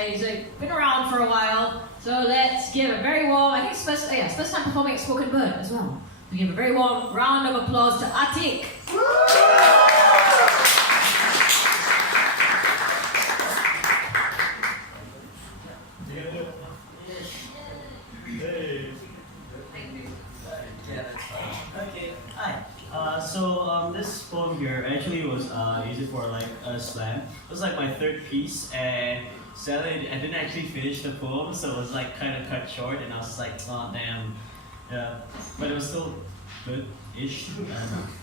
He's been around for a while, so let's give a very warm, I think it's first time performing at Spoken Bird as well. We give a very warm round of applause to Atiq. Okay, hi. This poem here actually was used for like a slam. It was like my third piece, and sadly I didn't actually finish the poem, so it was like kind of cut short, and I was just like, oh damn, yeah. But it was still good-ish.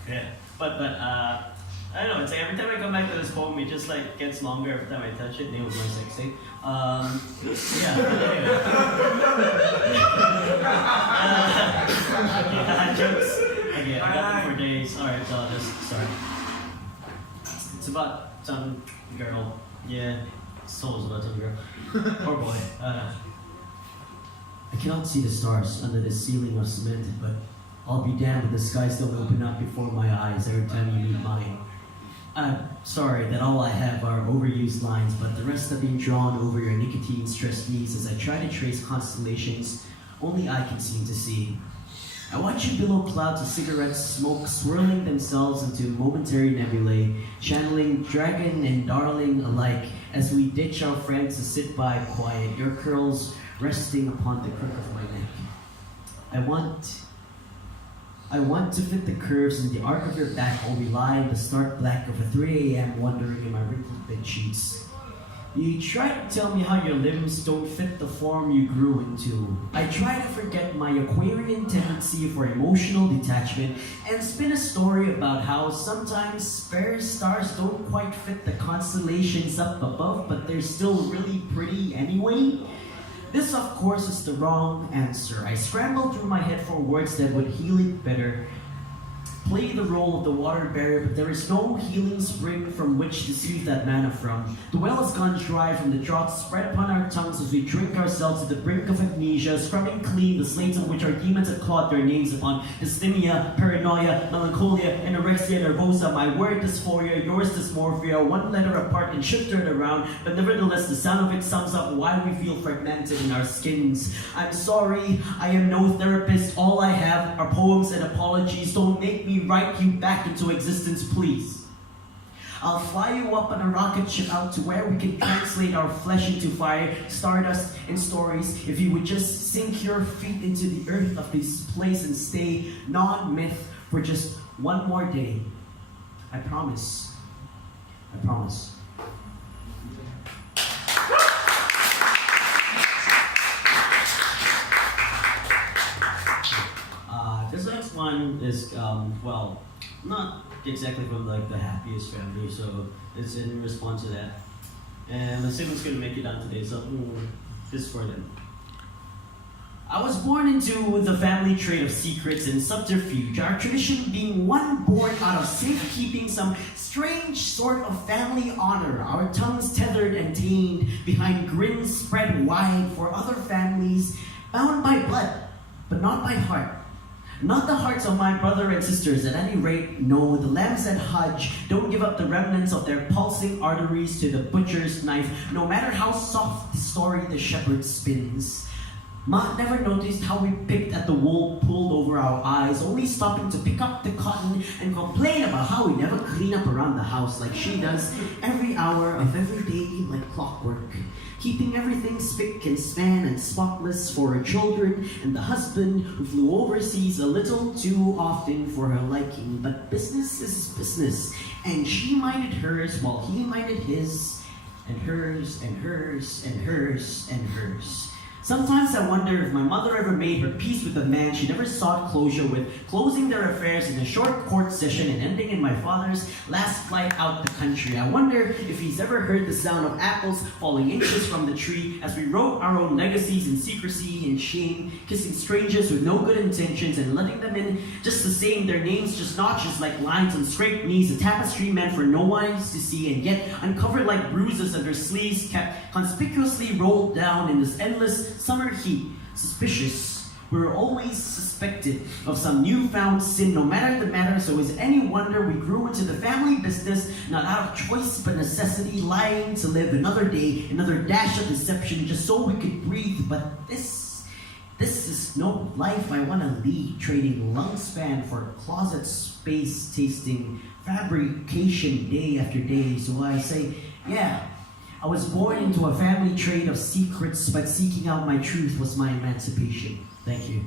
Yeah. But I don't know. It's like every time I come back to this poem, it just like gets longer every time I touch it. Name was more sexy. Yeah. But anyway. Yeah, jokes. Okay, I got them for days. Alright, so I'll just start. It's about some girl. Yeah, soul's about some girl. Or boy. I cannot see the stars under this ceiling of cement, but I'll be damned if the skies don't open up before my eyes every time you meet mine. I'm sorry that all I have are overused lines, but the rest are being drawn over your nicotine-stressed knees as I try to trace constellations only I can seem to see. I watch you billow clouds of cigarette smoke swirling themselves into momentary nebulae, channeling dragon and darling alike as we ditch our friends to sit by quiet, your curls resting upon the crook of my neck. I want to fit the curves in the arc of your back while we lie in the stark black of a 3 a.m. wandering in my wrinkled bed sheets. You try to tell me how your limbs don't fit the form you grew into. I try to forget my Aquarian tendency for emotional detachment and spin a story about how sometimes spare stars don't quite fit the constellations up above, but they're still really pretty anyway. This, of course, is the wrong answer. I scrambled through my head for words that would heal it better. Play the role of the water barrier, but there is no healing spring from which to sieve that mana from. The well has gone dry from the drought spread upon our tongues as we drink ourselves to the brink of amnesia, scrubbing clean the slates on which our demons have clawed their names upon. Dysthymia, paranoia, melancholia, anorexia nervosa, my word dysphoria, yours dysmorphia, one letter apart and shifted around, but nevertheless the sound of it sums up why we feel fragmented in our skins. I'm sorry, I am no therapist, all I have are poems and apologies. Don't make me write you back into existence, please. I'll fly you up on a rocket ship out to where we can translate our flesh into fire, stardust, and stories. If you would just sink your feet into the earth of this place and stay non-myth for just one more day. I promise. I promise. This next one is, well, not exactly from like the happiest family, so it's in response to that. And my siblings couldn't make it down today, so this is for them. I was born into the family trait of secrets and subterfuge, our tradition being one born out of safekeeping, some strange sort of family honor, our tongues tethered and tamed behind grins spread wide for other families, bound by blood, but not by heart. Not the hearts of my brother and sisters, at any rate, no, the lambs at Hajj don't give up the remnants of their pulsing arteries to the butcher's knife, no matter how soft the story the shepherd spins. Ma never noticed how we picked at the wool pulled over our eyes, only stopping to pick up the cotton and complain about how we never clean up around the house like she does every hour of every day like clockwork. Keeping everything spick and span and spotless for her children and the husband who flew overseas a little too often for her liking. But business is business, and she minded hers while he minded his, and hers, and hers, and hers, and hers. Sometimes I wonder if my mother ever made her peace with the man she never sought closure with, closing their affairs in a short court session and ending in my father's last flight out the country. I wonder if he's ever heard the sound of apples falling inches from the tree as we wrote our own legacies in secrecy and shame, kissing strangers with no good intentions and letting them in just the same, their names just notches like lines on scraped knees, a tapestry meant for no one to see and yet uncovered like bruises under sleeves kept conspicuously rolled down in this endless summer heat, suspicious, We were always suspected of some newfound sin, no matter the matter. So is it any wonder we grew into the family business, not out of choice but necessity, lying to live another day, another dash of deception, just so we could breathe. But this is no life I want to lead, trading lung span for closet space, tasting fabrication day after day. So I say, yeah, I was born into a family trade of secrets, but seeking out my truth was my emancipation. Thank you.